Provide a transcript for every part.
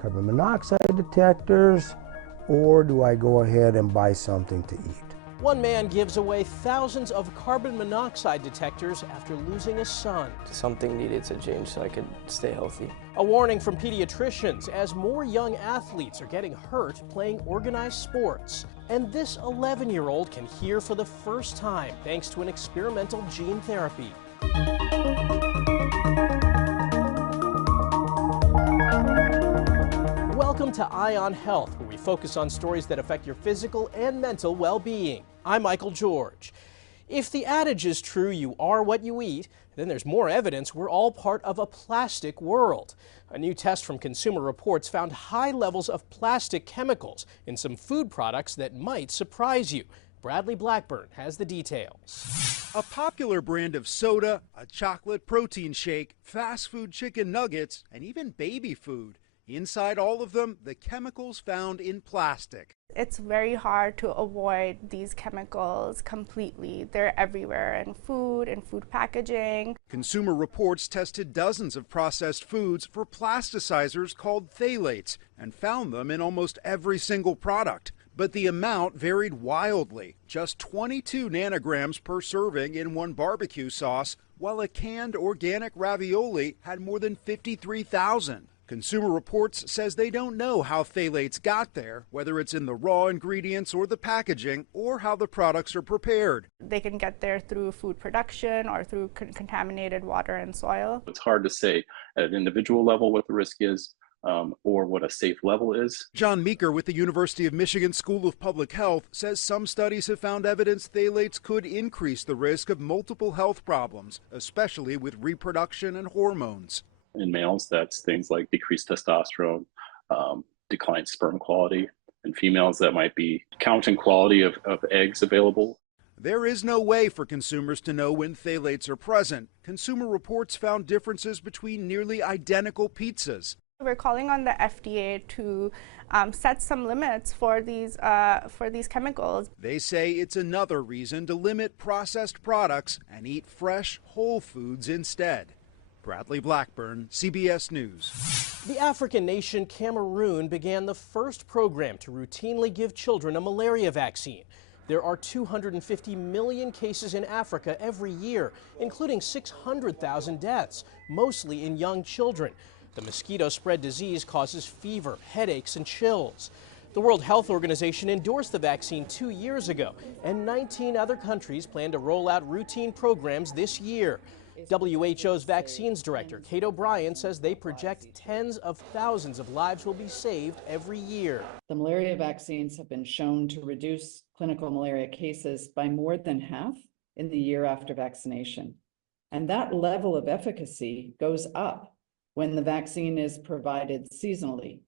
carbon monoxide detectors, or do I go ahead and buy something to eat? One man gives away thousands of carbon monoxide detectors after losing a son. Something needed to change so I could stay healthy. A warning from pediatricians as more young athletes are getting hurt playing organized sports. And this 11-year-old can hear for the first time thanks to an experimental gene therapy. Welcome to Eye on Health, where we focus on stories that affect your physical and mental well-being. I'm Michael George. If the adage is true, you are what you eat, then there's more evidence we're all part of a plastic world. A new test from Consumer Reports found high levels of plastic chemicals in some food products that might surprise you. Bradley Blackburn has the details. A popular brand of soda, a chocolate protein shake, fast food chicken nuggets, and even baby food. Inside all of them, the chemicals found in plastic. It's very hard to avoid these chemicals completely. They're everywhere in food and food packaging. Consumer Reports tested dozens of processed foods for plasticizers called phthalates and found them in almost every single product. But the amount varied wildly, just 22 nanograms per serving in one barbecue sauce, while a canned organic ravioli had more than 53,000. Consumer Reports says they don't know how phthalates got there, whether it's in the raw ingredients or the packaging, or how the products are prepared. They can get there through food production or through contaminated water and soil. It's hard to say at an individual level what the risk is or what a safe level is. John Meeker with the University of Michigan School of Public Health says some studies have found evidence phthalates could increase the risk of multiple health problems, especially with reproduction and hormones. In males, that's things like decreased testosterone, declined sperm quality. In females, that might be counting quality of eggs available. There is no way for consumers to know when phthalates are present. Consumer Reports found differences between nearly identical pizzas. We're calling on the FDA to set some limits for these chemicals. They say it's another reason to limit processed products and eat fresh, whole foods instead. Bradley Blackburn, CBS News. The African nation Cameroon began the first program to routinely give children a malaria vaccine. There are 250 million cases in Africa every year, including 600,000 deaths, mostly in young children. The mosquito-spread disease causes fever, headaches, and chills. The World Health Organization endorsed the vaccine 2 years ago, and 19 other countries plan to roll out routine programs this year. WHO's vaccines director, Kate O'Brien, says they project tens of thousands of lives will be saved every year. The malaria vaccines have been shown to reduce clinical malaria cases by more than half in the year after vaccination. And that level of efficacy goes up when the vaccine is provided seasonally.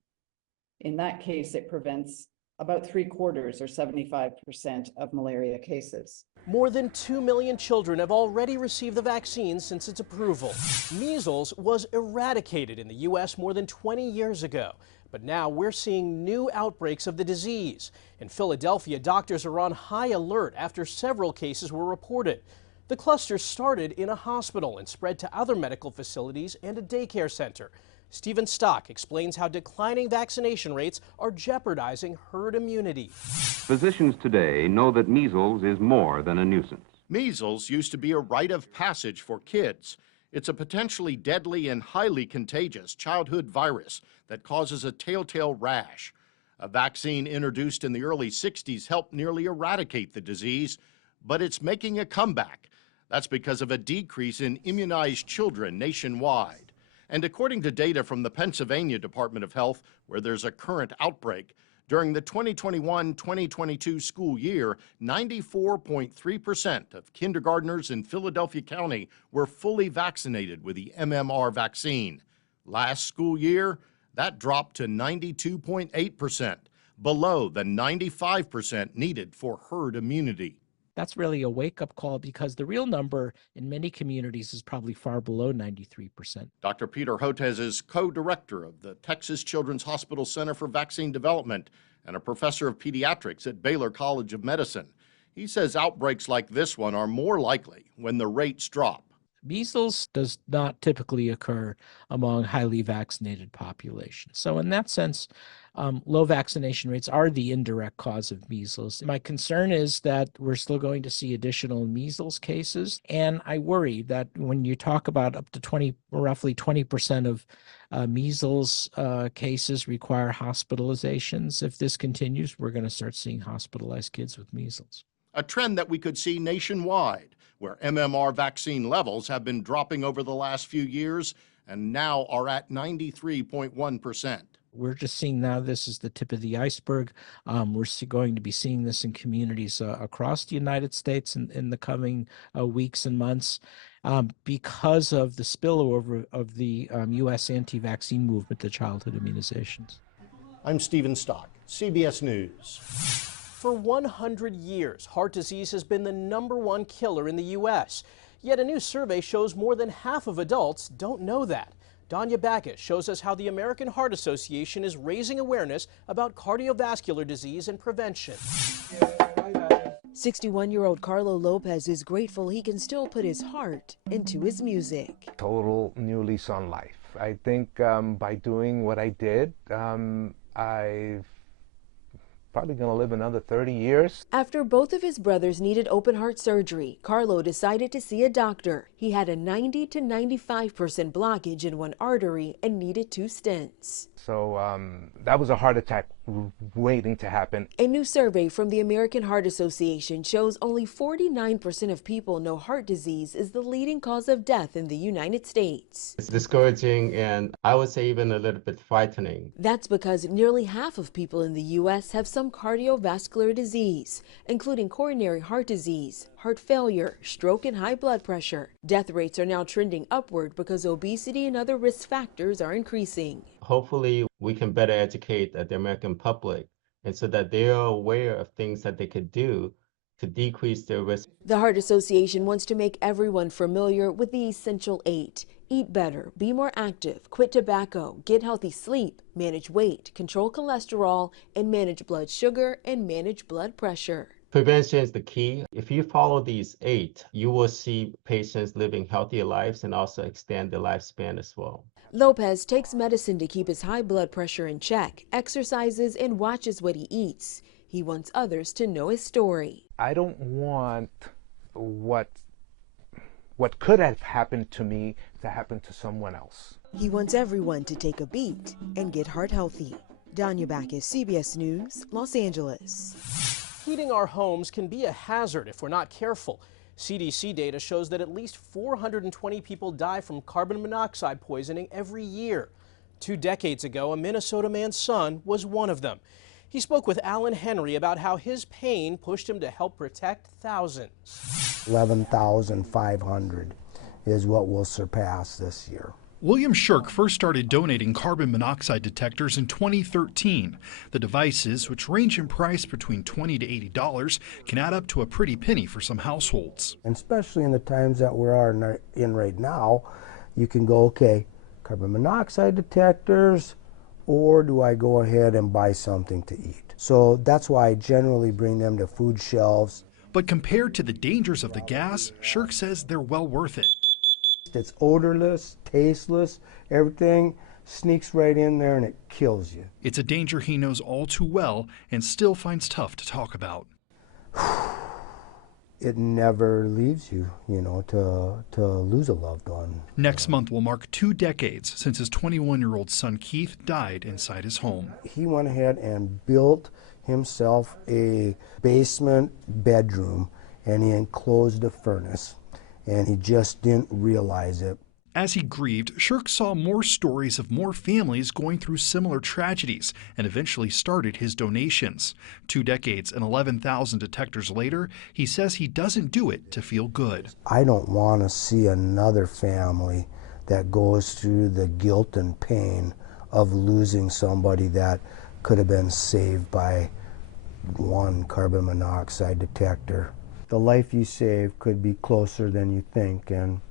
In that case, it prevents about 3/4 or 75% of malaria cases. More than 2 million children have already received the vaccine since its approval. Measles was eradicated in the U.S. more than 20 years ago, but now we're seeing new outbreaks of the disease. In Philadelphia, doctors are on high alert after several cases were reported. The cluster started in a hospital and spread to other medical facilities and a daycare center. Stephen Stock explains how declining vaccination rates are jeopardizing herd immunity. Physicians today know that measles is more than a nuisance. Measles used to be a rite of passage for kids. It's a potentially deadly and highly contagious childhood virus that causes a telltale rash. A vaccine introduced in the early 60s helped nearly eradicate the disease, but it's making a comeback. That's because of a decrease in immunized children nationwide. And according to data from the Pennsylvania Department of Health, where there's a current outbreak, during the 2021-2022 school year, 94.3% of kindergartners in Philadelphia County were fully vaccinated with the MMR vaccine. Last school year, that dropped to 92.8%, below the 95% needed for herd immunity. That's really a wake-up call because the real number in many communities is probably far below 93%. Dr. Peter Hotez is co-director of the Texas Children's Hospital Center for Vaccine Development and a professor of pediatrics at Baylor College of Medicine. He says outbreaks like this one are more likely when the rates drop. Measles does not typically occur among highly vaccinated populations. So in that sense, low vaccination rates are the indirect cause of measles. My concern is that we're still going to see additional measles cases, and I worry that when you talk about up to roughly 20% of measles cases require hospitalizations, if this continues, we're going to start seeing hospitalized kids with measles. A trend that we could see nationwide, where MMR vaccine levels have been dropping over the last few years and now are at 93.1%. We're just seeing now this is the tip of the iceberg. We're going to be seeing this in communities across the United States in the coming weeks and months because of the spillover of the U.S. anti-vaccine movement to childhood immunizations. I'm Stephen Stock, CBS News. For 100 years, heart disease has been the #1 killer in the U.S. Yet a new survey shows more than half of adults don't know that. Danya Backus shows us how the American Heart Association is raising awareness about cardiovascular disease and prevention. 61-year-old Carlo Lopez is grateful he can still put his heart into his music. Total new lease on life. I think by doing what I did, I've probably going to live another 30 years. After both of his brothers needed open heart surgery, Carlo decided to see a doctor. He had a 90 to 95% blockage in one artery and needed 2 stents. So that was a heart attack waiting to happen. A new survey from the American Heart Association shows only 49% of people know heart disease is the leading cause of death in the United States. It's discouraging and I would say even a little bit frightening. That's because nearly half of people in the U.S. have some cardiovascular disease, including coronary heart disease, heart failure, stroke, and high blood pressure. Death rates are now trending upward because obesity and other risk factors are increasing. Hopefully, we can better educate the American public, and so that they are aware of things that they could do to decrease their risk. The Heart Association wants to make everyone familiar with the Essential 8. Eat better, be more active, quit tobacco, get healthy sleep, manage weight, control cholesterol, and manage blood sugar and manage blood pressure. Prevention is the key. If you follow these 8, you will see patients living healthier lives and also extend their lifespan as well. Lopez takes medicine to keep his high blood pressure in check, exercises, and watches what he eats. He wants others to know his story. I don't want what could have happened to me to happen to someone else. He wants everyone to take a beat and get heart healthy. Danya Backus, CBS News, Los Angeles. Heating our homes can be a hazard if we're not careful. CDC data shows that at least 420 people die from carbon monoxide poisoning every year. 2 decades ago, a Minnesota man's son was one of them. He spoke with Alan Henry about how his pain pushed him to help protect thousands. 11,500 is what we'll surpass this year. William Shirk first started donating carbon monoxide detectors in 2013. The devices, which range in price between $20 to $80, can add up to a pretty penny for some households. And especially in the times that we're in right now, you can go, okay, carbon monoxide detectors, or do I go ahead and buy something to eat? So that's why I generally bring them to food shelves. But compared to the dangers of the gas, Shirk says they're well worth it. It's odorless, tasteless, everything sneaks right in there and it kills you. It's a danger he knows all too well and still finds tough to talk about. It never leaves you, to lose a loved one. Next month will mark 2 decades since his 21-year-old son Keith died inside his home. He went ahead and built himself a basement bedroom and he enclosed a furnace. And he just didn't realize it. As he grieved, Shirk saw more stories of more families going through similar tragedies and eventually started his donations. 2 decades and 11,000 detectors later, he says he doesn't do it to feel good. I don't want to see another family that goes through the guilt and pain of losing somebody that could have been saved by one carbon monoxide detector. The life you save could be closer than you think, and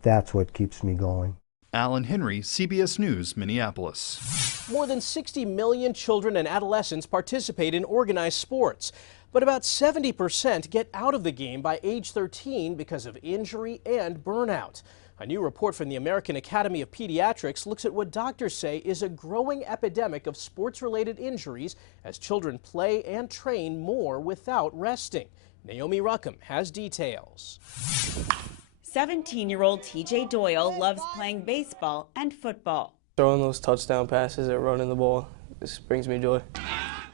that's what keeps me going. Alan Henry, CBS News, Minneapolis. More than 60 million children and adolescents participate in organized sports. But about 70% get out of the game by age 13 because of injury and burnout. A new report from the American Academy of Pediatrics looks at what doctors say is a growing epidemic of sports-related injuries as children play and train more without resting. Naomi Ruckham has details. 17-year-old TJ Doyle loves playing baseball and football. Throwing those touchdown passes and running the ball, this brings me joy.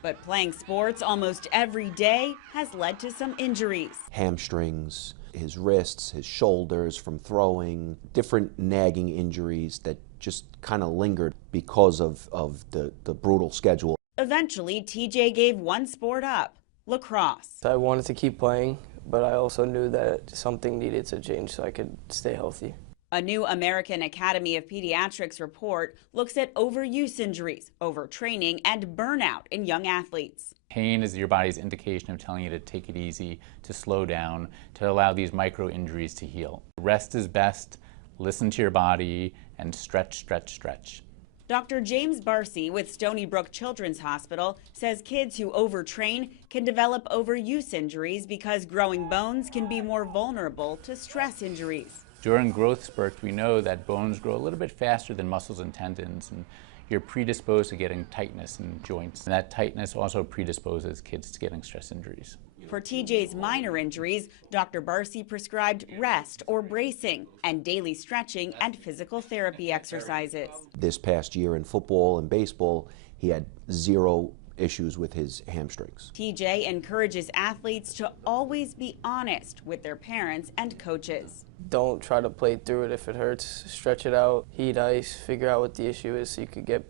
But playing sports almost every day has led to some injuries. Hamstrings, his wrists, his shoulders from throwing, different nagging injuries that just kind of lingered because of the brutal schedule. Eventually, TJ gave one sport up, lacrosse. I wanted to keep playing, but I also knew that something needed to change so I could stay healthy. A new American Academy of Pediatrics report looks at overuse injuries, overtraining, and burnout in young athletes. Pain is your body's indication of telling you to take it easy, to slow down, to allow these micro injuries to heal. Rest is best, listen to your body, and stretch, stretch, stretch. Dr. James Barcy with Stony Brook Children's Hospital says kids who overtrain can develop overuse injuries because growing bones can be more vulnerable to stress injuries. During growth spurts, we know that bones grow a little bit faster than muscles and tendons, and you're predisposed to getting tightness in joints. And that tightness also predisposes kids to getting stress injuries. For TJ's minor injuries, Dr. Barcy prescribed rest or bracing and daily stretching and physical therapy exercises. This past year in football and baseball, he had zero issues with his hamstrings. TJ encourages athletes to always be honest with their parents and coaches. Don't try to play through it if it hurts. Stretch it out, heat ice, figure out what the issue is so you could get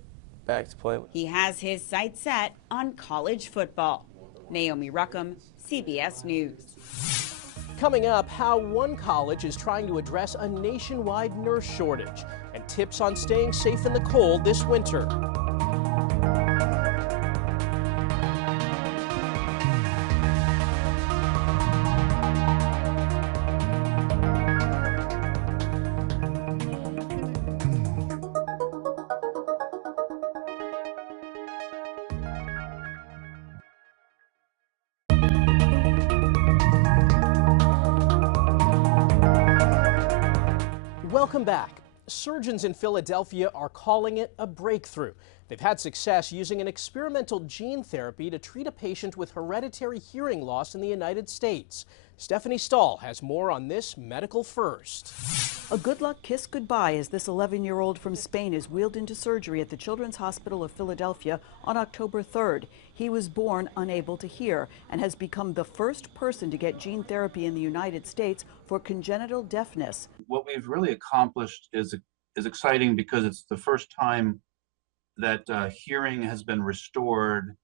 back to playing. He has his sights set on college football. Naomi Ruckham, CBS News. Coming up, how one college is trying to address a nationwide nurse shortage and tips on staying safe in the cold this winter. Welcome back. Surgeons in Philadelphia are calling it a breakthrough. They've had success using an experimental gene therapy to treat a patient with hereditary hearing loss in the United States. Stephanie Stahl has more on this medical first. A good luck kiss goodbye as this 11-year-old from Spain is wheeled into surgery at the Children's Hospital of Philadelphia on October 3rd. He was born unable to hear and has become the first person to get gene therapy in the United States for congenital deafness. What we've really accomplished is exciting because it's the first time that hearing has been restored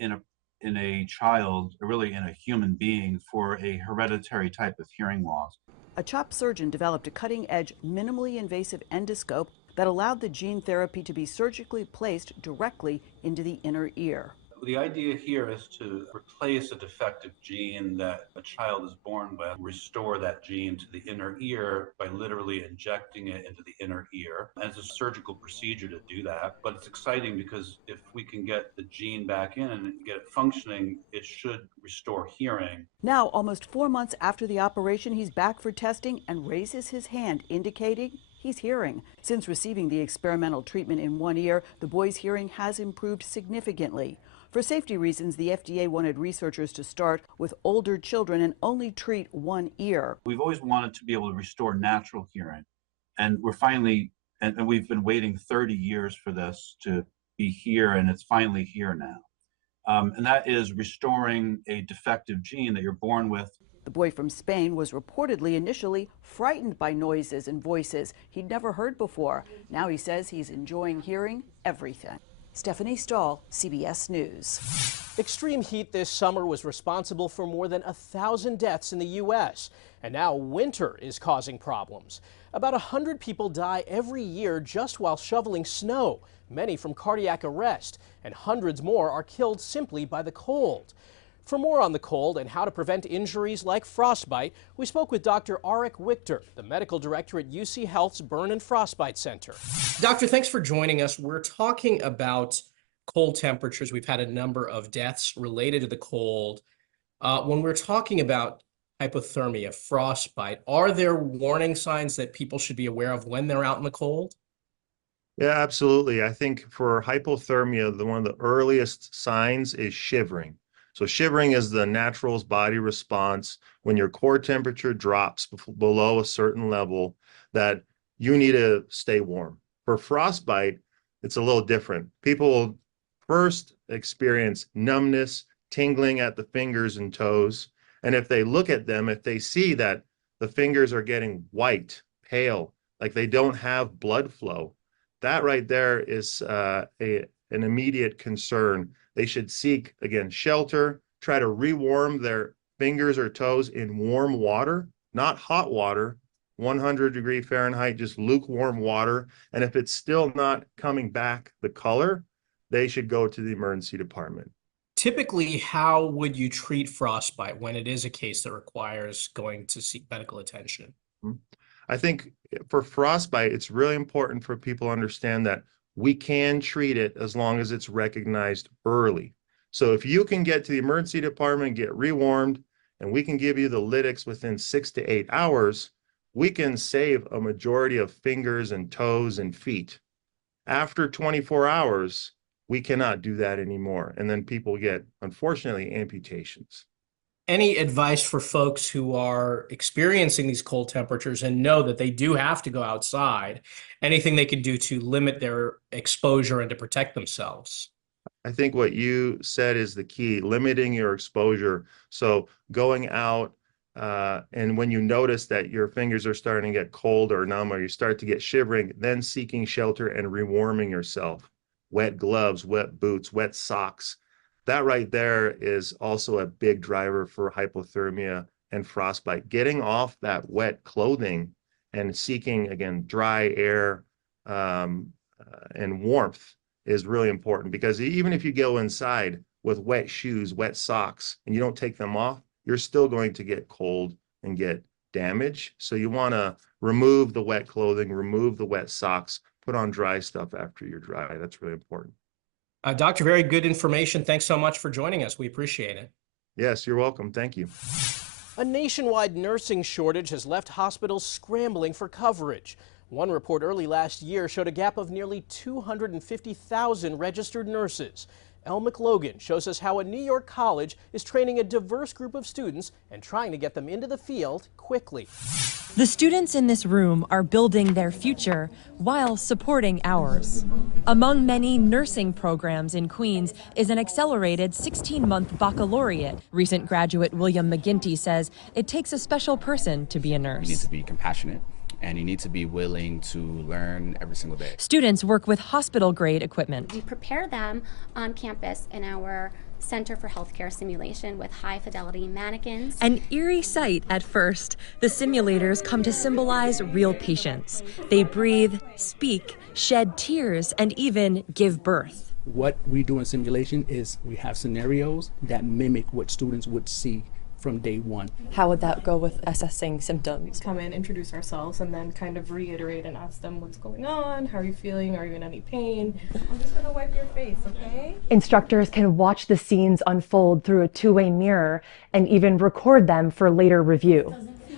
in a child, really in a human being, for a hereditary type of hearing loss. A CHOP surgeon developed a cutting-edge, minimally invasive endoscope that allowed the gene therapy to be surgically placed directly into the inner ear. The idea here is to replace a defective gene that a child is born with, restore that gene to the inner ear by literally injecting it into the inner ear. And it's a surgical procedure to do that, but it's exciting because if we can get the gene back in and get it functioning, it should restore hearing. Now, almost 4 months after the operation, he's back for testing and raises his hand, indicating he's hearing. Since receiving the experimental treatment in one ear, the boy's hearing has improved significantly. For safety reasons, the FDA wanted researchers to start with older children and only treat one ear. We've always wanted to be able to restore natural hearing, and we're finally, and we've been waiting 30 years for this to be here, and it's finally here now. And that is restoring a defective gene that you're born with. The boy from Spain was reportedly initially frightened by noises and voices he'd never heard before. Now he says he's enjoying hearing everything. Stephanie Stahl, CBS News. Extreme heat this summer was responsible for more than 1,000 deaths in the U.S., and now winter is causing problems. About 100 people die every year just while shoveling snow, many from cardiac arrest, and hundreds more are killed simply by the cold. For more on the cold and how to prevent injuries like frostbite, we spoke with Dr. Arik Wichter, the medical director at UC Health's Burn and Frostbite Center. Doctor, thanks for joining us. We're talking about cold temperatures. We've had a number of deaths related to the cold. When we're talking about hypothermia, frostbite, are there warning signs that people should be aware of when they're out in the cold? Yeah, absolutely. I think for hypothermia, one of the earliest signs is shivering. So shivering is the natural body response when your core temperature drops below a certain level that you need to stay warm. For frostbite, it's a little different. People will first experience numbness, tingling at the fingers and toes. And if they look at them, if they see that the fingers are getting white, pale, like they don't have blood flow, that right there is an immediate concern. They should seek, again, shelter, try to rewarm their fingers or toes in warm water, not hot water, 100-degree Fahrenheit, just lukewarm water. And if it's still not coming back the color, they should go to the emergency department. Typically, how would you treat frostbite when it is a case that requires going to seek medical attention? I think for frostbite, it's really important for people to understand that we can treat it as long as it's recognized early. So if you can get to the emergency department, get rewarmed, and we can give you the lytics within 6 to 8 hours, we can save a majority of fingers and toes and feet. After 24 hours, we cannot do that anymore. And then people get, unfortunately, amputations. Any advice for folks who are experiencing these cold temperatures and know that they do have to go outside? Anything they can do to limit their exposure and to protect themselves? I think what you said is the key, limiting your exposure. So going out and when you notice that your fingers are starting to get cold or numb or you start to get shivering, then seeking shelter and rewarming yourself. Wet gloves, wet boots, wet socks. That right there is also a big driver for hypothermia and frostbite. Getting off that wet clothing and seeking, again, dry air and warmth is really important, because even if you go inside with wet shoes, wet socks, and you don't take them off, you're still going to get cold and get damage. So you want to remove the wet clothing, remove the wet socks, put on dry stuff after you're dry. That's really important. Doctor, very good information. Thanks so much for joining us. We appreciate it. Yes, you're welcome. Thank you. A nationwide nursing shortage has left hospitals scrambling for coverage. One report early last year showed a gap of nearly 250,000 registered nurses. Elle McLogan shows us how a New York college is training a diverse group of students and trying to get them into the field quickly. The students in this room are building their future while supporting ours. Among many nursing programs in Queens is an accelerated 16-month baccalaureate. Recent graduate William McGinty says it takes a special person to be a nurse. You need to be compassionate, and you need to be willing to learn every single day. Students work with hospital-grade equipment. We prepare them on campus in our Center for Healthcare Simulation with high-fidelity mannequins. An eerie sight at first. The simulators come to symbolize real patients. They breathe, speak, shed tears, and even give birth. What we do in simulation is we have scenarios that mimic what students would see from day one. How would that go with assessing symptoms? Come in, introduce ourselves, and then kind of reiterate and ask them what's going on, how are you feeling, are you in any pain? I'm just gonna wipe your face, okay? Instructors can watch the scenes unfold through a two-way mirror and even record them for later review.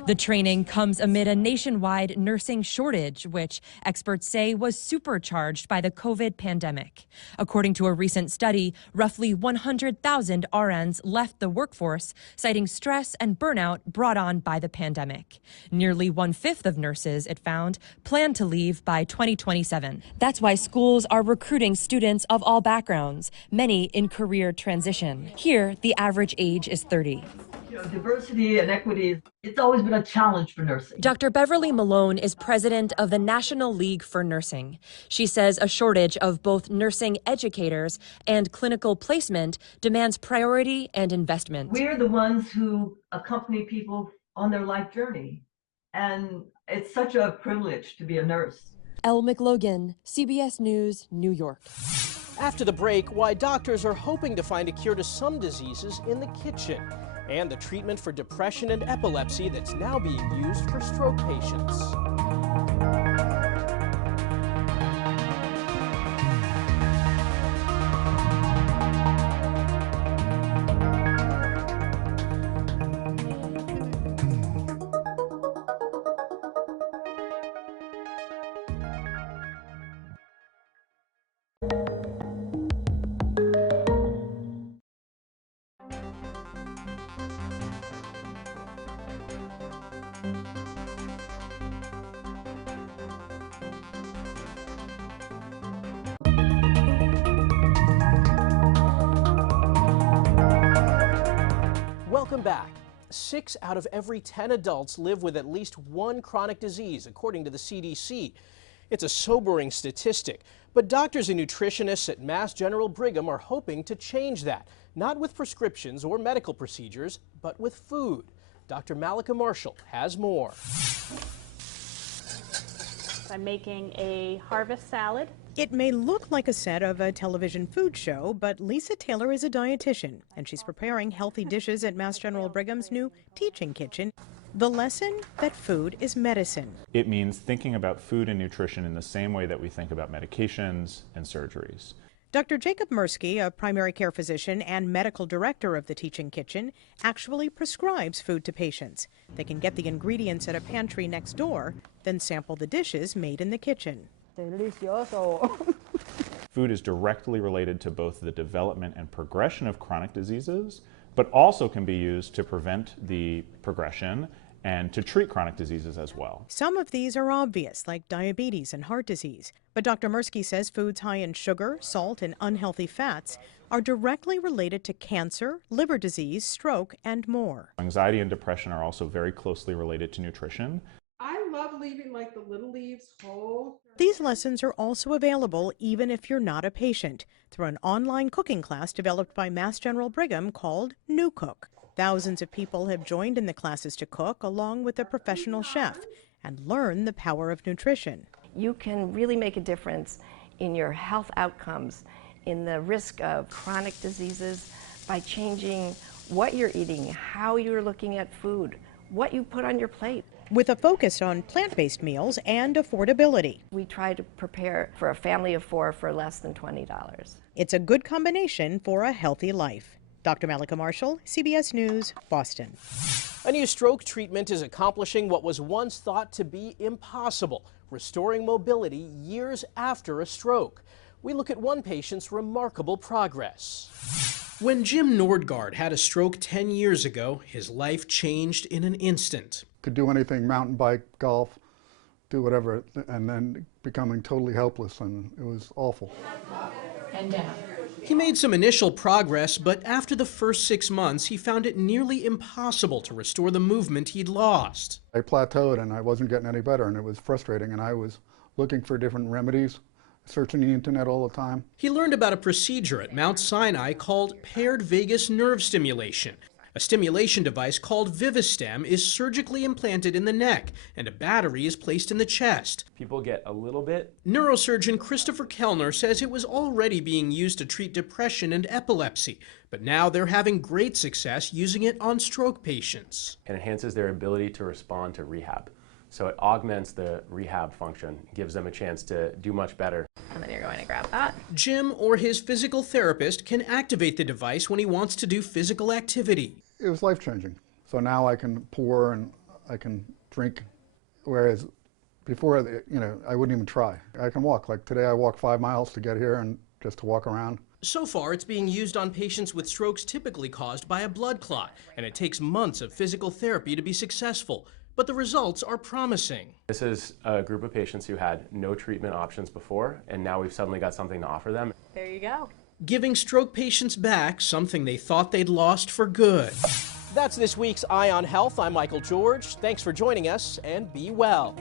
The training comes amid a nationwide nursing shortage, which experts say was supercharged by the COVID pandemic. According to a recent study, roughly 100,000 RNs left the workforce, citing stress and burnout brought on by the pandemic. Nearly 1/5 of nurses, it found, plan to leave by 2027. That's why schools are recruiting students of all backgrounds, many in career transition. Here, the average age is 30. Diversity and equity, it's always been a challenge for nursing. Dr. Beverly Malone is president of the National League for Nursing. She says a shortage of both nursing educators and clinical placement demands priority and investment. We're the ones who accompany people on their life journey, and it's such a privilege to be a nurse. Elle McLogan, CBS News, New York. After the break, why doctors are hoping to find a cure to some diseases in the kitchen, and the treatment for depression and epilepsy that's now being used for stroke patients. back. 6 out of every 10 adults live with at least one chronic disease, according to the CDC. It's a sobering statistic, but doctors and nutritionists at Mass General Brigham are hoping to change that, not with prescriptions or medical procedures, but with food. Dr. Malika Marshall has more. I'm making a harvest salad. It may look like a set of a television food show, but Lisa Taylor is a dietitian, and she's preparing healthy dishes at Mass General Brigham's new teaching kitchen. The lesson that food is medicine. It means thinking about food and nutrition in the same way that we think about medications and surgeries. Dr. Jacob Mirsky, a primary care physician and medical director of the teaching kitchen, actually prescribes food to patients. They can get the ingredients at a pantry next door, then sample the dishes made in the kitchen. Delicioso. Food is directly related to both the development and progression of chronic diseases, but also can be used to prevent the progression and to treat chronic diseases as well. Some of these are obvious, like diabetes and heart disease. But Dr. Mirsky says foods high in sugar, salt, and unhealthy fats are directly related to cancer, liver disease, stroke, and more. Anxiety and depression are also very closely related to nutrition. I love leaving like the little leaves whole. These lessons are also available even if you're not a patient through an online cooking class developed by Mass General Brigham called New Cook. Thousands of people have joined in the classes to cook along with a professional chef and learn the power of nutrition. You can really make a difference in your health outcomes, in the risk of chronic diseases by changing what you're eating, how you're looking at food, what you put on your plate. With a focus on plant-based meals and affordability. We try to prepare for a family of 4 for less than $20. It's a good combination for a healthy life. Dr. Malika Marshall, CBS News, Boston. A new stroke treatment is accomplishing what was once thought to be impossible, restoring mobility years after a stroke. We look at one patient's remarkable progress. When Jim Nordgaard had a stroke 10 years ago, his life changed in an instant. Could do anything, mountain bike, golf, do whatever, and then becoming totally helpless, and it was awful. And down. He made some initial progress, but after the first 6 months, he found it nearly impossible to restore the movement he'd lost. I plateaued and I wasn't getting any better, and it was frustrating, and I was looking for different remedies, searching the internet all the time. He learned about a procedure at Mount Sinai called paired vagus nerve stimulation. A stimulation device called Vivistem is surgically implanted in the neck, and a battery is placed in the chest. People get a little bit. Neurosurgeon Christopher Kellner says it was already being used to treat depression and epilepsy, but now they're having great success using it on stroke patients. It enhances their ability to respond to rehab. So it augments the rehab function, gives them a chance to do much better. And then you're going to grab that. Jim or his physical therapist can activate the device when he wants to do physical activity. It was life-changing. So now I can pour and I can drink, whereas before, I wouldn't even try. I can walk. Like today I walked 5 miles to get here and just to walk around. So far, it's being used on patients with strokes typically caused by a blood clot, and it takes months of physical therapy to be successful. But the results are promising. This is a group of patients who had no treatment options before, and now we've suddenly got something to offer them. There you go. Giving stroke patients back something they thought they'd lost for good. That's this week's Eye on Health. I'm Michael George. Thanks for joining us, and be well.